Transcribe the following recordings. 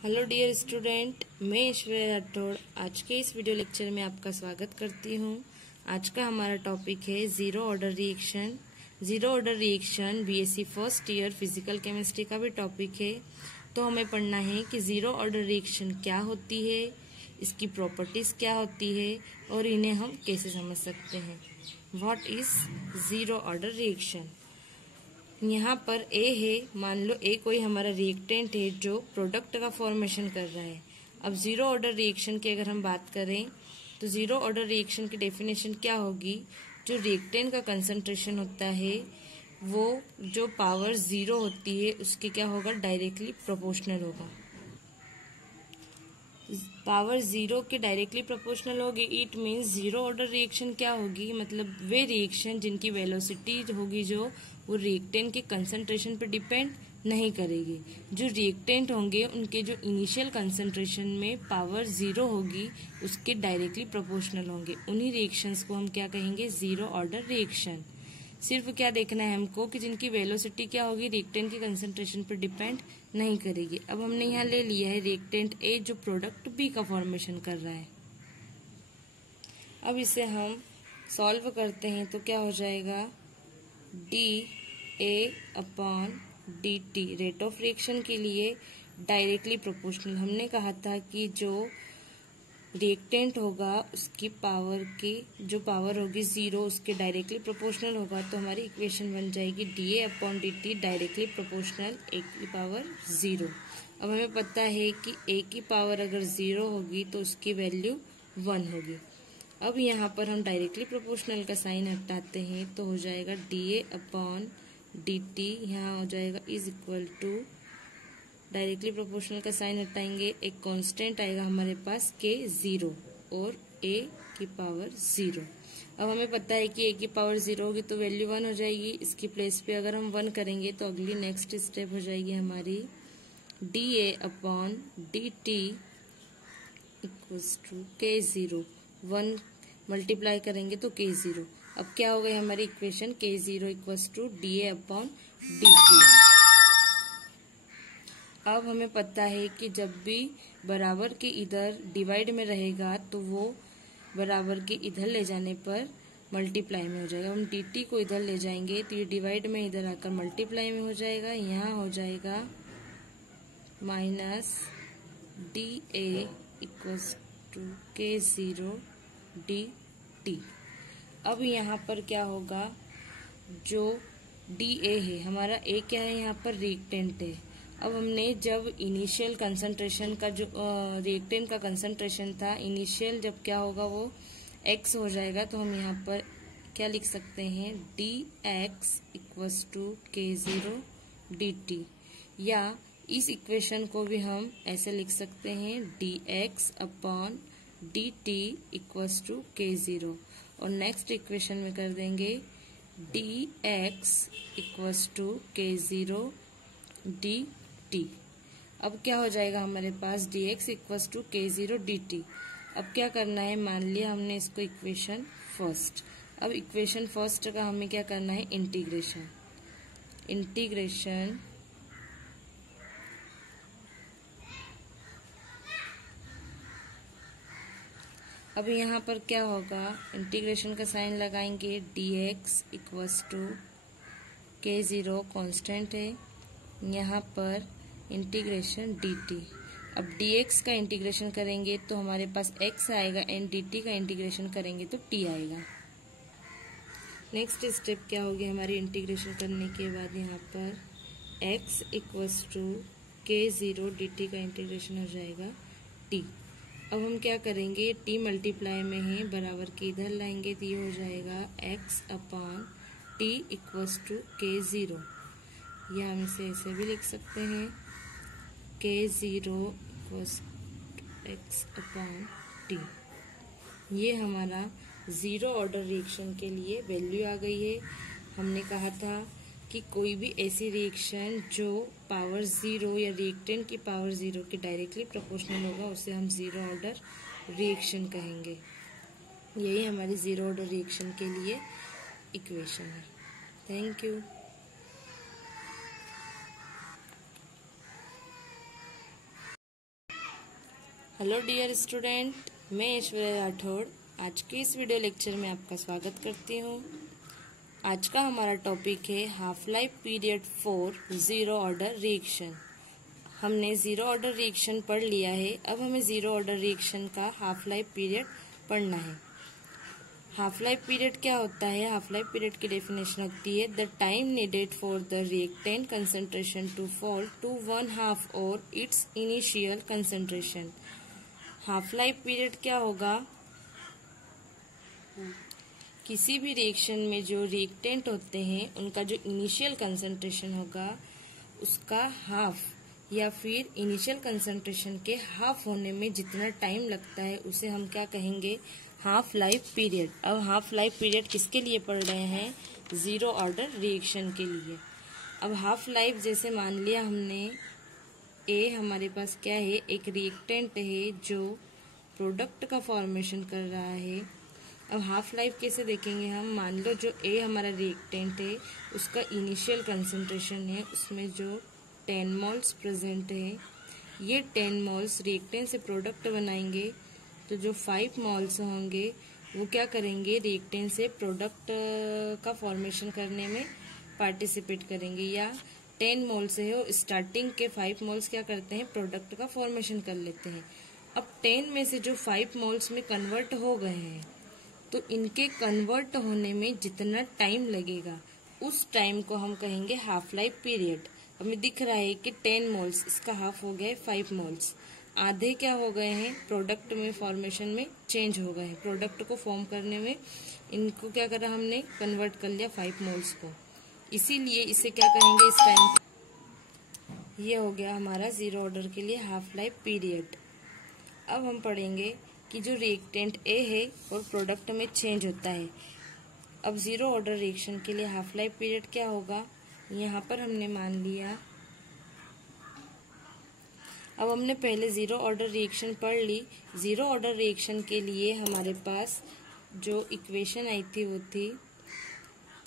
Hello dear student, मैं ऐश्वर्या राठौड़ आज के इस वीडियो लेक्चर में आपका स्वागत करती हूँ। आज का हमारा टॉपिक है zero order reaction. Zero order reaction BSc first year physical chemistry का भी टॉपिक है। तो हमें पढ़ना है कि जीरो ऑर्डर रिएक्शन क्या होती है, इसकी प्रॉपर्टीज क्या होती है और इन्हें हम कैसे समझ सकते हैं। What is zero order reaction. यहाँ पर ए है, मान लो ए कोई हमारा रिएक्टेंट है जो प्रोडक्ट का फॉर्मेशन कर रहा है। अब जीरो ऑर्डर रिएक्शन की अगर हम बात करें तो जीरो ऑर्डर रिएक्शन की डेफिनेशन क्या होगी। जो रिएक्टेंट का कंसंट्रेशन होता है वो जो पावर जीरो होती है उसके क्या होगा, डायरेक्टली प्रोपोर्शनल होगा। पावर जीरो के डायरेक्टली प्रोपोर्शनल होगी। It means zero order reaction क्या होगी, मतलब वे रिएक्शन जिनकी वेलोसिटी होगी जो वो रिएक्टेंट के कंसंट्रेशन पर डिपेंड नहीं करेगी। जो रिएक्टेंट होंगे उनके जो इनिशियल कंसंट्रेशन में पावर जीरो होगी उसके डायरेक्टली प्रोपोर्शनल होंगे। उन्हीं रिएक्शंस को हम क्या कहेंगे, जीरो ऑर्डर रिएक्शन। सिर्फ क्या देखना है हमको कि जिनकी वेलोसिटी क्या होगी, रिएक्टेंट के कंसंट्रेशन पर डिपेंड नहीं करेगी। अब हमने यहाँ ले लिया है रिएक्टेंट ए जो प्रोडक्ट बी का फॉर्मेशन कर रहा है। अब इसे हम सॉल्व करते हैं तो क्या हो जाएगा, d A upon d T. Rate of reaction के लिए डायरेक्टली प्रोपोर्शनल। हमने कहा था कि जो रिएक्टेंट होगा उसकी पावर की जो पावर होगी जीरो उसके डायरेक्टली प्रोपोर्शनल होगा। तो हमारी इक्वेशन बन जाएगी D A upon d T directly proportional ए की पावर जीरो। अब हमें पता है कि ए की पावर अगर जीरो होगी तो उसकी वैल्यू 1 होगी। अब यहाँ पर हम डायरेक्टली प्रोपोर्शनल का साइन हटाते हैं तो हो जाएगा d A upon d t, यहाँ हो जाएगा is equal to, directly proportional का साइन हटाएंगे, एक कांस्टेंट आएगा हमारे पास के जीरो और ए की पावर जीरो। अब हमें पता है कि ए की पावर जीरो होगी तो वैल्यू 1 हो जाएगी। इसकी प्लेस पे अगर हम 1 करेंगे तो अगली नेक्स्ट स्टेप हो जाएगी हमारी d A upon d t equals to k zero. 1 multiply करेंगे तो के जीरो। अब क्या हो गई हमारी equation, k zero equals to d A upon d t. अब हमें पता है कि जब भी बराबर के इधर डिवाइड में रहेगा तो वो बराबर के इधर ले जाने पर मल्टीप्लाई में हो जाएगा। हम dt को इधर ले जाएंगे तो ये डिवाइड में इधर आकर मल्टीप्लाई में हो जाएगा। यहाँ हो जाएगा minus d A equals to k zero d t. अब यहाँ पर क्या होगा, जो डी ए है हमारा, ए क्या है यहाँ पर, रिएक्टेंट है। अब हमने जब इनिशियल कंसंट्रेशन का जो रिएक्टेंट का कंसंट्रेशन था इनिशियल, जब क्या होगा वो x हो जाएगा तो हम यहाँ पर क्या लिख सकते हैं, d x equals to k zero d T. या इस इक्वेशन को भी हम ऐसे लिख सकते हैं, d x upon d t equals to k zero. और नेक्स्ट इक्वेशन में कर देंगे d x equals to k zero d t. अब क्या हो जाएगा हमारे पास, d x equals to k zero d t. अब क्या करना है, मान लिया हमने इसको इक्वेशन फर्स्ट। अब इक्वेशन फर्स्ट का हमें क्या करना है, इंटीग्रेशन। इंटीग्रेशन अब यहाँ पर क्या होगा, इंटीग्रेशन का साइन लगाएंगे, D x equals to k zero constant है, यहाँ पर इंटीग्रेशन dt। अब dx का इंटीग्रेशन करेंगे तो हमारे पास x आएगा एंड dt का इंटीग्रेशन करेंगे तो t आएगा। नेक्स्ट स्टेप क्या होगी हमारी, इंटीग्रेशन करने के बाद यहाँ पर x equals to k zero dt का इंटीग्रेशन हो जाएगा t। अब हम क्या करेंगे, t मल्टीप्लाई में है, बराबर के इधर लाएंगे तो ये हो जाएगा x upon t equals to k zero. या हम इसे ऐसे भी लिख सकते हैं, k zero equals to x upon t. ये हमारा जीरो ऑर्डर रिएक्शन के लिए वैल्यू आ गई है। हमने कहा था कि कोई भी ऐसी रिएक्शन जो पावर जीरो या रिएक्टेंट की पावर जीरो के डायरेक्टली प्रोपोर्शनल होगा उसे हम जीरो ऑर्डर रिएक्शन कहेंगे। यही हमारी जीरो ऑर्डर रिएक्शन के लिए इक्वेशन है। Thank you. Hello dear student, मैं ऐश्वर्या राठौड़ आज के इस वीडियो लेक्चर में आपका स्वागत करती हूँ। आज का हमारा टॉपिक है half life period for zero order reaction. हमने जीरो ऑर्डर रिएक्शन पढ़ लिया है, अब हमें जीरो ऑर्डर रिएक्शन का हाफ लाइफ पीरियड पढ़ना है। हाफ लाइफ पीरियड क्या होता है? हाफ लाइफ पीरियड की डेफिनेशन होती है the time needed for the reactant concentration to fall to 1/2 और it's initial concentration. Half life period क्या होगा? किसी भी रिएक्शन में जो रिएक्टेंट होते हैं उनका जो इनिशियल कंसंट्रेशन होगा उसका हाफ या फिर इनिशियल कंसंट्रेशन के हाफ होने में जितना टाइम लगता है उसे हम क्या कहेंगे? Half life period. अब हाफ लाइफ पीरियड किसके लिए पढ़ रहे हैं? जीरो ऑर्डर रिएक्शन के लिए। अब हाफ लाइफ जैसे मान लिया हमने ए हमारे पास क्या है? एक रिएक्टेंट है जो प्रोडक्ट का फॉर्मेशन कर रहा है। अब हाफ लाइफ कैसे देखेंगे हम? मान लो जो ए हमारा रिएक्टेंट है उसका इनिशियल कंसंट्रेशन है, उसमें जो 10 मोल्स प्रेजेंट है, ये 10 मोल्स रिएक्टेंट से प्रोडक्ट बनाएंगे तो जो 5 मोल्स होंगे वो क्या करेंगे? रिएक्टेंट से प्रोडक्ट का फॉर्मेशन करने में पार्टिसिपेट करेंगे। या 10 मोल्स है और स्टार्टिंग के 5 मोल्स क्या करते हैं? प्रोडक्ट का फॉर्मेशन कर लेते हैं। अब 10 में से जो 5 मोल्स में कन्वर्ट हो गए हैं तो इनके कन्वर्ट होने में जितना टाइम लगेगा उस टाइम को हम कहेंगे हाफ लाइफ पीरियड। हमें दिख रहा है कि 10 मोल्स, इसका हाफ हो गया है 5 मोल्स। आधे क्या हो गए हैं? प्रोडक्ट में फॉर्मेशन में चेंज हो गए हैं। प्रोडक्ट को फॉर्म करने में इनको क्या करा? हमने कन्वर्ट कर लिया 5 मोल्स को, इसीलिए इसे क्या कहेंगे इस टाइम? ये हो गया हमारा जीरो ऑर्डर के लिए हाफ लाइफ पीरियड। अब हम पढ़ेंगे कि जो रिएक्टेंट ए है और प्रोडक्ट में चेंज होता है। अब जीरो ऑर्डर रिएक्शन के लिए हाफ लाइफ पीरियड क्या होगा? यहाँ पर हमने मान लिया। अब हमने पहले जीरो ऑर्डर रिएक्शन पढ़ ली। जीरो ऑर्डर रिएक्शन के लिए हमारे पास जो इक्वेशन आई थी वो थी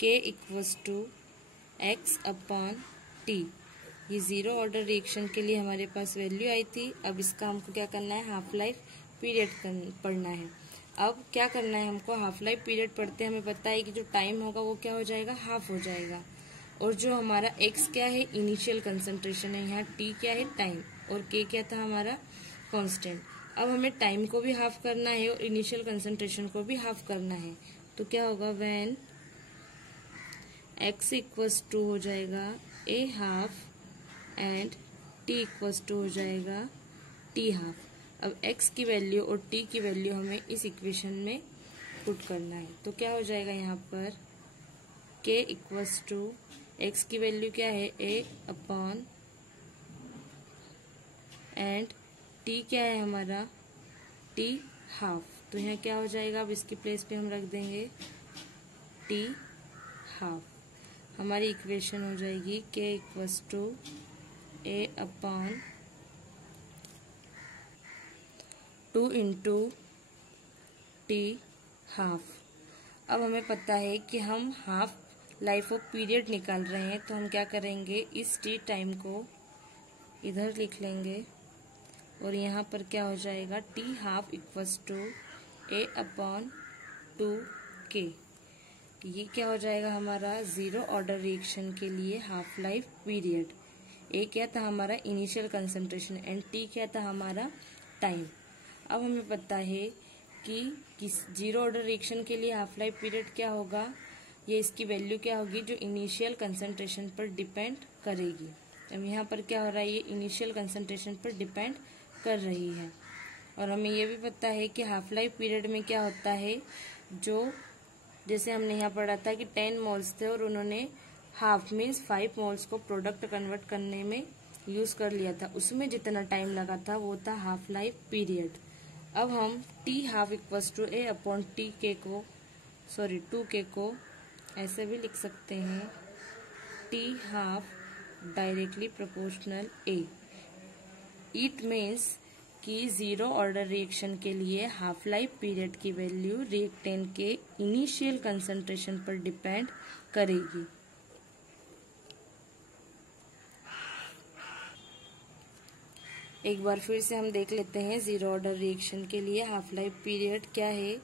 K = X/T। ये जीरो ऑर्डर रिएक्शन के लिए हमारे पास वैल्यू आई थी। अब इसका हमको क्या करना है? हाफ लाइफ पीरियड पढ़ना है। अब क्या करना है हमको? हाफ लाइफ पीरियड पढ़ते हमें पता है कि जो टाइम होगा वो क्या हो जाएगा? हाफ हो जाएगा। और जो हमारा x क्या है? इनिशियल कंसंट्रेशन है। यहाँ t क्या है? टाइम। और k क्या था? हमारा कांस्टेंट। अब हमें टाइम को भी हाफ करना है और इनिशियल कंसंट्रेशन को भी हाफ करना है। तो क्या होगा? व्हेन x = हो जाएगा a हाफ एंड t = हो जाएगा t हाफ। अब x की वैल्यू और t की वैल्यू हमें इस इक्वेशन में पुट करना है। तो क्या हो जाएगा यहाँ पर? K = x की वैल्यू क्या है? a/, एंड t क्या है हमारा? t half. तो यहाँ क्या हो जाएगा? अब इसकी प्लेस पे हम रख देंगे t हाफ। हमारी इक्वेशन हो जाएगी K = a/2 × t हाफ। अब हमें पता है कि हम हाफ लाइफ ऑफ पीरियड निकाल रहे हैं, तो हम क्या करेंगे? इस t टाइम को इधर लिख लेंगे और यहाँ पर क्या हो जाएगा? t half = a/2k। ये क्या हो जाएगा हमारा? जीरो ऑर्डर रिएक्शन के लिए हाफ लाइफ पीरियड। ए क्या था? हमारा इनिशियल कंसंट्रेशन एंड टी क्या था? हमारा टाइम। अब हमें पता है कि जीरो ऑर्डर रिएक्शन के लिए हाफ लाइफ पीरियड क्या होगा? ये इसकी वैल्यू क्या होगी? जो इनिशियल कंसंट्रेशन पर डिपेंड करेगी। अब यहाँ पर क्या हो रहा है? ये इनिशियल कंसंट्रेशन पर डिपेंड कर रही है। और हमें ये भी पता है कि हाफ लाइफ पीरियड में क्या होता है? जो जैसे हमने यहाँ पढ़ा था कि 10 मोल्स थे और उन्होंने हाफ मीन्स 5 मोल्स को प्रोडक्ट कन्वर्ट करने में यूज कर लिया था, उसमें जितना टाइम लगा था वो था हाफ लाइफ पीरियड। अब हम t हाफ = a/2k को ऐसे भी लिख सकते हैं t half directly proportional a। It means कि जीरो ऑर्डर रिएक्शन के लिए हाफ लाइफ पीरियड की वैल्यू रिएक्टेंट के इनिशियल कंसंट्रेशन पर डिपेंड करेगी। एक बार फिर से हम देख लेते हैं जीरो ऑर्डर रिएक्शन के लिए हाफ लाइफ पीरियड क्या है।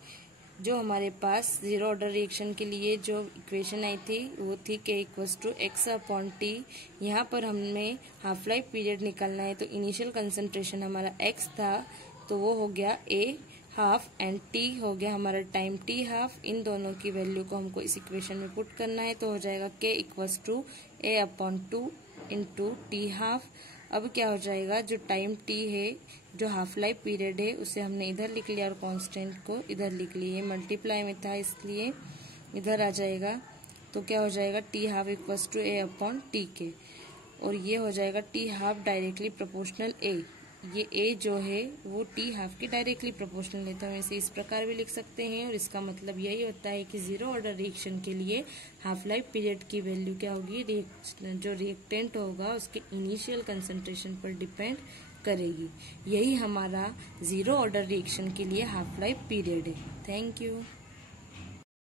जो हमारे पास जीरो ऑर्डर रिएक्शन के लिए जो इक्वेशन आई थी वो थी K=X/T। यहाँ पर हमें हाफ लाइफ पीरियड निकालना है, तो इनिशियल कंसंट्रेशन हमारा X था, तो वो हो गया A हाफ एंड T हो गया हमारा टाइम T हाफ। इन दोनों की वैल्यू को हमको इस इक्वेशन में पुट करना है, तो हो जाएगा K=A/2 इंटू T हाफ। अब क्या हो जाएगा, जो टाइम T है, जो हाफ लाइफ पीरियड है, उसे हमने इधर लिख लिया और कांस्टेंट को इधर लिख लिए। मल्टीप्लाई में था इसलिए इधर आ जाएगा, तो क्या हो जाएगा T12=A/T के, और ये हो जाएगा T half directly proportional A। ये A जो है वो T हाफ की डायरेक्टली प्रोपोर्शनल है, तो हम इसे इस प्रकार भी लिख सकते हैं। और इसका मतलब यही होता है कि जीरो ऑर्डर रिएक्शन के लिए हाफ लाइफ पीरियड की वैल्यू क्या होगी, जो रिएक्टेंट होगा उसके इनिशियल कंसंट्रेशन पर डिपेंड करेगी। यही हमारा जीरो ऑर्डर रिएक्शन के लिए हाफ लाइफ पीरियड है। Thank you.